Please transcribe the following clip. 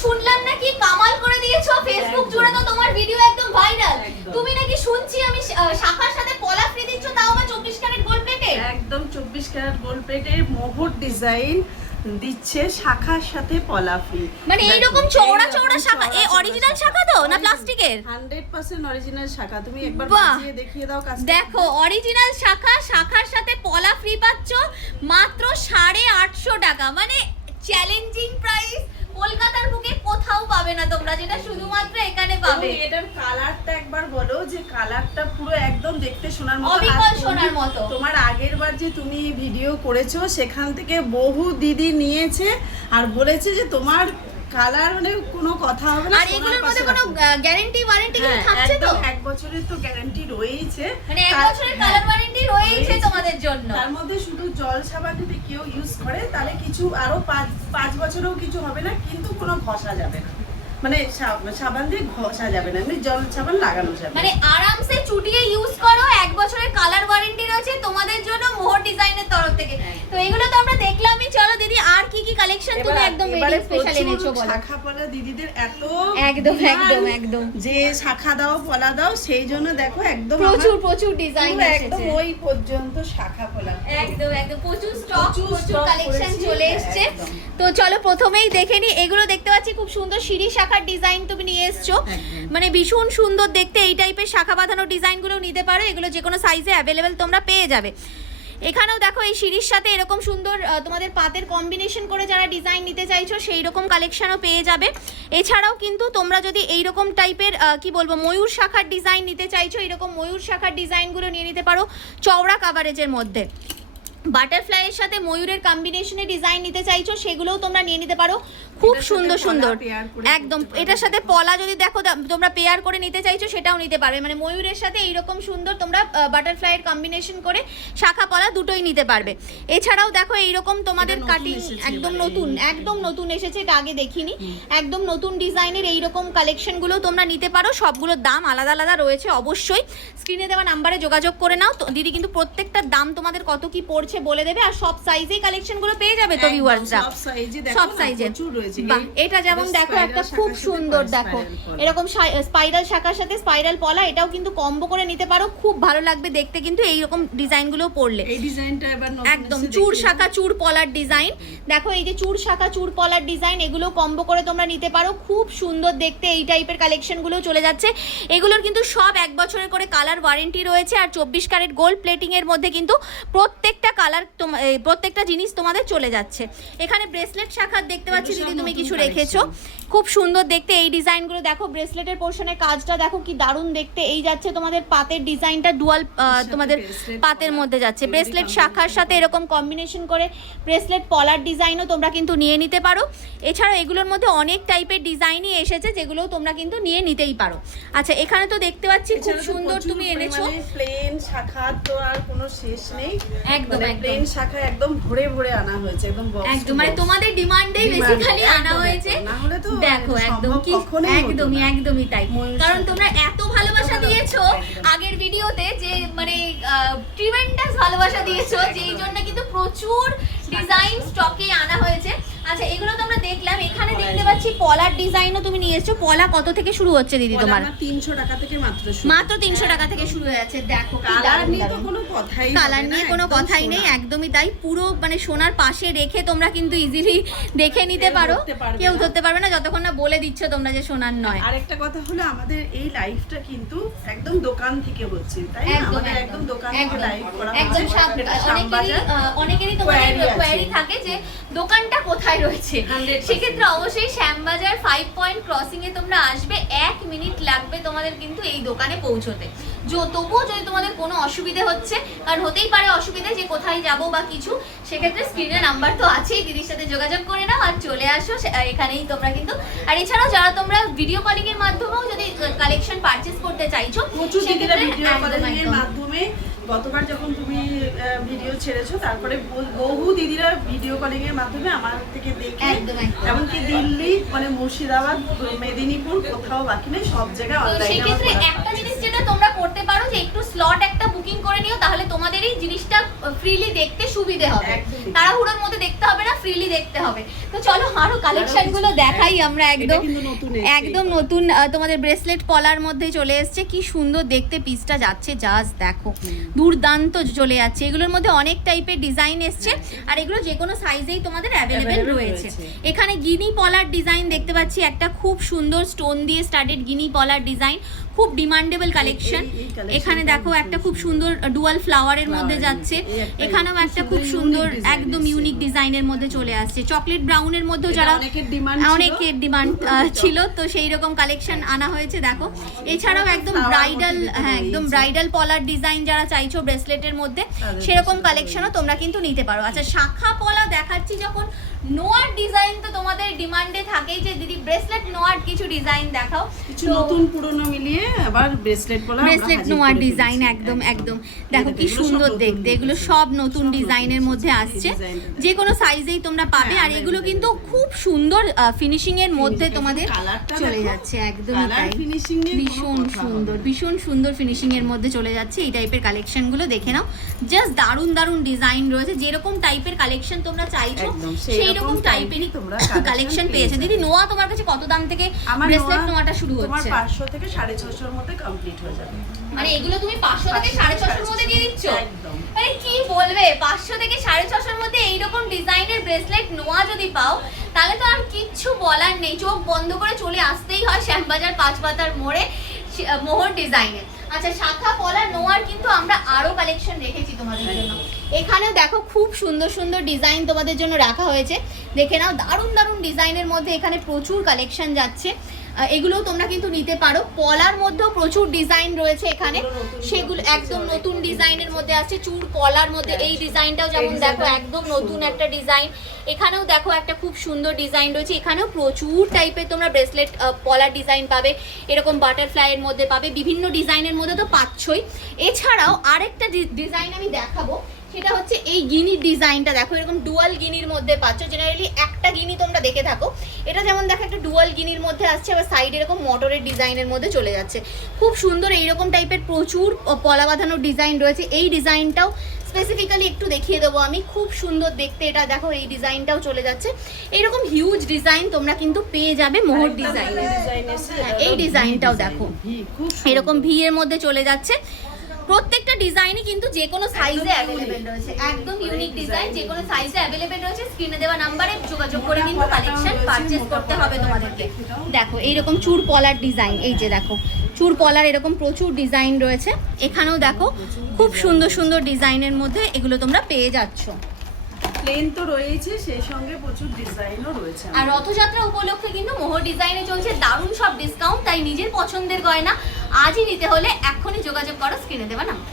শুনলাম নাকি কামাল করে দিয়েছো, ফেসবুক জুড়ে তো তোমার ভিডিও একদম ভাইরাল। তুমি নাকি শুনছি আমি শাখার সাথে পলা ফ্রি দিচ্ছ, তাও আবার 24 ক্যারেট গোল্ড প্লেটে। একদম 24 ক্যারেট গোল্ড প্লেটের মোহর ডিজাইন দিচ্ছে শাখার সাথে পলা ফ্রি। মানে এইরকম চওড়া চওড়া শাখা, এই অরিজিনাল শাখা তো না প্লাস্টিকের? 100% অরিজিনাল শাখা। তুমি একবার বাহ! বাজিয়ে দেখিয়ে দাও কাছে। দেখো অরিজিনাল শাখা, শাখার সাথে পলা ফ্রি পাচ্ছ মাত্র 850 টাকা। মানে চ্যালেঞ্জিং প্রাইস, কলকাতার বুকে কোথাও পাবে না তোমরা, যেটা শুধুমাত্র এখানে পাবে। এটার কালারটা একবার বলো, যে কালারটা পুরো একদম দেখতে সোনার মতো, অবিকল সোনার মতো। তোমার আগের বার যে তুমি ভিডিও করেছো সেখান থেকে বহু দিদি নিয়েছে আর বলেছে যে তোমার কালার মানে কোনো কথা হবে না। আর এগুলোর মধ্যে কোনো গ্যারান্টি ওয়ারেন্টি কি থাকছে তো? এক বছরের তো গ্যারান্টি রয়েছে, মানে এক বছরের কালার ওয়ারেন্টি রয়েছে তোমাদের জন্য। তার মধ্যে শুধু জল সাবান যদি কেউ ইউজ করে তাহলে কিছু আরো 5 বছরেও কিছু হবে না, কিন্তু কোনো ঘষা যাবে না, মানে সাবান দিয়ে ঘষা যাবে না, এমনি জল সাবান লাগানো যাবে। মানে আরামসে চুটিয়ে ইউজ করো, এক বছরের কালার ওয়ারেন্টি রয়েছে তোমাদের জন্য মোহর ডিজাইনের তরফ থেকে। তো এগুলো তো আমরা দেখলামই। চলো দিদি, আর কি কি কালেকশন তুমি একদম ওয়েডিং স্পেশাল এনেছো বলো। শাখা পলা দিদিদের এত একদম একদম একদম যে শাখা দাও পলা দাও, সেই জন্য দেখো একদম প্রচুর প্রচুর ডিজাইন একদম এসেছে। ওই পর্যন্ত শাখা পলা একদম একদম প্রচুর স্টক, প্রচুর প্রচুর stock কালেকশন করেছি, চলে এসেছে। একদম। তো চলো প্রথমেই দেখে নি। এগুলো দেখতে পাচ্ছি খুব সুন্দর সিঁড়ি শাখার ডিজাইন তুমি নিয়ে এসছো, মানে ভীষণ সুন্দর দেখতে। এই টাইপের শাখা বাঁধানো ডিজাইনগুলো নিতে পারো, এগুলো যে কোনো সাইজে অ্যাভেলেবেল তোমরা পেয়ে যাবে। এখানেও দেখো এই সিঁড়ির সাথে এরকম সুন্দর তোমাদের পাতের কম্বিনেশন করে যারা ডিজাইন নিতে চাইছো সেই রকম কালেকশনও পেয়ে যাবে। এছাড়াও কিন্তু তোমরা যদি এই রকম টাইপের কি বলবো ময়ূর শাখার ডিজাইন নিতে চাইছো, এরকম ময়ূর শাখার ডিজাইনগুলো নিয়ে নিতে পারো চওড়া কাভারেজের মধ্যে। বাটারফ্লাইয়ের সাথে ময়ূরের কম্বিনেশনে ডিজাইন নিতে চাইছো সেগুলোও তোমরা নিয়ে নিতে পারো, খুব সুন্দর সুন্দর। একদম এটার সাথে পলা যদি দেখো তোমরা পেয়ার করে নিতে চাইছো সেটাও নিতে পারবে, মানে ময়ূরের সাথে এইরকম সুন্দর তোমরা বাটারফ্লাইয়ের কম্বিনেশন করে শাখা পলা দুটোই নিতে পারবে। এছাড়াও দেখো এইরকম তোমাদের কাটিং একদম নতুন এসেছে, এটা আগে দেখিনি। একদম নতুন ডিজাইনের এইরকম কালেকশনগুলো তোমরা নিতে পারো, সবগুলোর দাম আলাদা আলাদা রয়েছে। অবশ্যই স্ক্রিনে দেওয়া নাম্বারে যোগাযোগ করে নাও, তো দিদি কিন্তু প্রত্যেকটার দাম তোমাদের কত কি পড়ছে বলে দেবে। আর সব সাইজেই কালেকশনগুলো পেয়ে যাবে তো ভিউয়ার্সরা, সব সাইজে। এটা যেমন দেখো একটা খুব সুন্দর, দেখো এরকম স্পাইরাল শাখার সাথে স্পাইরাল পলা, এটাও কিন্তু কম্বো করে নিতে পারো, খুব ভালো লাগবে দেখতে কিন্তু এইরকম ডিজাইনগুলো পরলে। এই ডিজাইনটা এবার একদম চূড় শাখা চূড় পলার ডিজাইন, দেখো এই যে চূড় শাখা চূড় পলার ডিজাইন, এগুলো কম্বো করে তোমরা নিতে পারো, খুব সুন্দর দেখতে। এই টাইপের কালেকশনগুলো চলে যাচ্ছে। এগুলোর কিন্তু সব 1 বছরের করে কালার ওয়ারেন্টি রয়েছে। আর 24 ক্যারেট গোল্ড প্লেটিং এর মধ্যে কিন্তু প্রত্যেকটা কালার প্রত্যেকটা জিনিস তোমাদের চলে যাচ্ছে। এখানে ব্রেসলেট শাখার দেখতে পাচ্ছি দিদি তুমি কিছু রেখেছো, খুব সুন্দর দেখতে। এই ডিজাইনগুলো দেখো, ব্রেসলেটের পোর্শনের কাজটা দেখো কি দারুণ দেখতে। এই যাচ্ছে তোমাদের পাতের ডিজাইনটা ডুয়াল তোমাদের পাতের মধ্যে যাচ্ছে। ব্রেসলেট শাখার সাথে এরকম কম্বিনেশন করে ব্রেসলেট পলার ডিজাইনও তোমরা কিন্তু নিয়ে নিতে পারো। এছাড়াও এগুলোর মধ্যে অনেক টাইপের ডিজাইনই এসেছে যেগুলোও তোমরা কিন্তু নিয়ে নিতেই পারো। আচ্ছা এখানে তো দেখতে পাচ্ছি খুব সুন্দর তুমি এনেছো প্লেন শাখা, তো আর কোনো শেষ নেই। একদম প্লেন শাখা একদম ভরে ভরে আনা হয়েছে, একদম একদম মানে তোমাদের ডিমান্ডেই বেসিক্যালি আনা হয়েছে। না হলে তো দেখো একদম কি একদমই তাই, কারণ তোমরা এত ভালোবাসা দিয়েছো আগের ভিডিওতে, যে মানে ট্রিমেন্ডাস ভালোবাসা দিয়েছো, যেই জন্য কিন্তু প্রচুর ডিজাইন স্টকে আনা হয়েছে। আচ্ছা এগুলো তো আমরা দেখলাম। এখানে দেখতে পাচ্ছি পলার ডিজাইনও তুমি নিয়ে এসেছো। পলা কত থেকে শুরু হচ্ছে দিদি তোমার? 300 টাকা থেকে মাত্র 300 টাকা থেকে শুরু হয়ে যাচ্ছে। দেখো কালার নিয়ে তো কোনো কথাই নেই, কালার নিয়ে কোনো কথাই নেই, একদমই তাই। পুরো মানে সোনার পাশে রেখে তোমরা কিন্তু ইজিলি দেখে নিতে পারো, কেউ ধরতে পারবে না যতক্ষণ না বলে দিচ্ছ তোমরা যে সোনার নয়। আরেকটা কথা হলো আমাদের এই লাইভটা কিন্তু একদম দোকান থেকে হচ্ছে, তাই না? আমাদের একদম দোকান থেকে লাইভ করা একদম অনেকেরই তোমাদের কোয়ারি থাকে যে দোকানটা কোথায় রয়েছে। সেক্ষেত্রে অবশ্যই শ্যামবাজার 5 পয়েন্ট ক্রসিং এ তোমরা আসবে, 1 মিনিট লাগবে তোমাদের কিন্তু এই দোকানে পৌঁছতে। তবুও যদি তোমাদের কোনো অসুবিধে হচ্ছে, কারণ হতেই পারে অসুবিধা যে কোথায় যাবো বা কিছু, সেক্ষেত্রে স্ক্রিনে নাম্বার তো আছেই, দিদির সাথে যোগাযোগ করে নাও আর চলে আসো এখানেই তোমরা কিন্তু। আর এছাড়াও যারা তোমরা ভিডিও কলিং এর মাধ্যমেও যদি কালেকশন পারচেজ করতে চাইছো, প্রচুর দিদিরা ভিডিও কলিং এর মাধ্যমে, গতবার যখন তুমি ভিডিও ছেড়েছো তারপরে বহু দিদিরা ভিডিও কলিং এর মাধ্যমে আমার থেকে দেখে একদম, একদম। এমনকি দিল্লি মানে মুর্শিদাবাদ মেদিনীপুর কোথাও বাকি নেই, সব জায়গায় তো অনলাইনে সেই ক্ষেত্রে একটা জিনিস যেটা তোমরা করতে পারো যে একটু স্লট একটা বুকিং করে নিও, তাহলে তোমাদের এই জিনিসটা ফ্রিলি দেখতে সুবিধে হবে, একদমই। তাড়াহুড়োর মধ্যে দেখতে হবে না, ফ্রিলি দেখতে হবে। তো চলো আরো কালেকশন গুলো দেখাই আমরা। একদম একদম নতুন তোমাদের ব্রেসলেট পলার মধ্যে চলে এসেছে, কি সুন্দর দেখতে পিসটা যাচ্ছে, জাস্ট দেখো দুর্দান্ত চলে যাচ্ছে। এগুলোর মধ্যে অনেক টাইপের ডিজাইন এসছে, আর এগুলো যে কোনো সাইজেই তোমাদের অ্যাভেলেবেল রয়েছে। এখানে গিনি পলার ডিজাইন দেখতে পাচ্ছি, একটা খুব সুন্দর স্টোন দিয়ে স্টার্টেড গিনি পলার ডিজাইন, খুব ডিমান্ডেবল কালেকশন। এখানে দেখো একটা খুব সুন্দর ডুয়াল ফ্লাওয়ারের মধ্যে যাচ্ছে, এখানেও একটা খুব সুন্দর একদম ইউনিক ডিজাইনের মধ্যে চলে আসছে। চকলেট ব্রাউনের মধ্যেও যারা অনেকের ডিমান্ড ছিল, তো সেই রকম কালেকশন আনা হয়েছে দেখো। এছাড়াও একদম ব্রাইডাল, হ্যাঁ একদম ব্রাইডাল পলার ডিজাইন যারা চাইছো ব্রেসলেটের মধ্যে, সেরকম কালেকশনও তোমরা কিন্তু নিতে পারো। আচ্ছা শাখা পলা দেখাচ্ছি যখন, নোয়ার ডিজাইন তো তোমাদের ডিমান্ডে থাকেই যে দিদি ব্রেসলেট নোয়ার কিছু ডিজাইন দেখাও, কিছু নতুন পুরনো মিলিয়ে আবার ব্রেসলেট পলা, ব্রেসলেট নোয়ার ডিজাইন একদম একদম দেখো কি সুন্দর দেখতে। এগুলো সব নতুন ডিজাইনের মধ্যে আসছে, যে কোনো সাইজেই তোমরা পাবে। আর এগুলো কিন্তু খুব সুন্দর ফিনিশিং এর মধ্যে তোমাদের চলে যাচ্ছে, একদমই তাই, ভীষণ সুন্দর ভীষণ সুন্দর ফিনিশিং এর মধ্যে চলে যাচ্ছে। এই টাইপের কালেকশন গুলো দেখে নাও, জাস্ট দারুণ দারুণ ডিজাইন রয়েছে। যেরকম টাইপের কালেকশন তোমরা চাইছো সেই রকম টাইপেরই তোমরা কালেকশন পেয়েছো। দিদি নোয়া তোমার কাছে কত দাম থেকে ব্রেসলেট নোয়াটা শুরু হচ্ছে? 500 থেকে 650 এর মধ্যে কমপ্লিট হয়ে যাবে। মানে এগুলো তুমি 500 থেকে 650 এর মধ্যে দিয়ে দিচ্ছ? একদম। মানে কি বলবে, 500 থেকে 650 এর মধ্যে এইরকম ডিজাইনের ব্রেসলেট নোয়া যদি পাও, তাহলে তো আর কিচ্ছু বলার নেই, চোখ বন্ধ করে চলে আসতেই হয় শ্যামবাজার 5 পাতার মোড়ে মোহর ডিজাইনে। আচ্ছা শাখা পলা নোয়ার কিন্তু আমরা আরো কালেকশন রেখেছি তোমাদের জন্য। এখানেও দেখো খুব সুন্দর সুন্দর ডিজাইন তোমাদের জন্য রাখা হয়েছে, দেখে নাও দারুণ দারুণ ডিজাইনের মধ্যে এখানে প্রচুর কালেকশন যাচ্ছে। এগুলোও তোমরা কিন্তু নিতে পারো। পলার মধ্যেও প্রচুর ডিজাইন রয়েছে এখানে, সেগুলো একদম নতুন ডিজাইনের মধ্যে আছে। চূড় পলার মধ্যে এই ডিজাইনটাও যেমন দেখো একদম নতুন একটা ডিজাইন, এখানেও দেখো একটা খুব সুন্দর ডিজাইন রয়েছে। এখানেও প্রচুর টাইপের তোমরা ব্রেসলেট পলার ডিজাইন পাবে, এরকম বাটারফ্লাইয়ের মধ্যে পাবে, বিভিন্ন ডিজাইনের মধ্যে তো পাচ্ছই। এছাড়াও আরেকটা ডিজাইন আমি দেখাবো, সেটা হচ্ছে এই গিনির ডিজাইনটা দেখো, এরকম ডুয়াল গিনির মধ্যে পাচ্ছ। জেনারেলি একটা গিনি তোমরা দেখে থাকো, এটা যেমন দেখো একটা ডুয়াল গিনির মধ্যে আসছে, আবার সাইড এরকম মোটরের ডিজাইনের মধ্যে চলে যাচ্ছে, খুব সুন্দর। এইরকম টাইপের প্রচুর পলা বাঁধানোর ডিজাইন রয়েছে। এই ডিজাইনটাও স্পেসিফিক্যালি একটু দেখিয়ে দেবো আমি, খুব সুন্দর দেখতে এটা দেখো, এই ডিজাইনটাও চলে যাচ্ছে। এইরকম হিউজ ডিজাইন তোমরা কিন্তু পেয়ে যাবে মোহর ডিজাইনে। এই ডিজাইনটাও দেখো এরকম ভি এর মধ্যে চলে যাচ্ছে। প্রত্যেকটা ডিজাইনই কিন্তু যে কোনো সাইজে অ্যাভেলেবেল রয়েছে, একদম ইউনিক ডিজাইন, যে কোনো সাইজে অ্যাভেলেবেল রয়েছে। স্ক্রিনে দেওয়া নাম্বারে যোগাযোগ করে কিন্তু কালেকশন পারচেজ করতে হবে তোমাদেরকে। দেখো এইরকম চূড় পলার ডিজাইন, এই যে দেখো চূড় পলার এরকম প্রচুর ডিজাইন রয়েছে। এখানেও দেখো খুব সুন্দর সুন্দর ডিজাইনের মধ্যে এগুলো তোমরা পেয়ে যাচ্ছ। প্লেন তো রয়েছে, সেই সঙ্গে প্রচুর ডিজাইনও রয়েছে। আর রথযাত্রা উপলক্ষে কিন্তু মোহর ডিজাইনে চলছে দারুণ সব ডিসকাউন্ট, তাই নিজের পছন্দের গয়না আজই নিতে হলে এক্ষুনি যোগাযোগ করো স্ক্রিনে দেওয়া নাম্বার।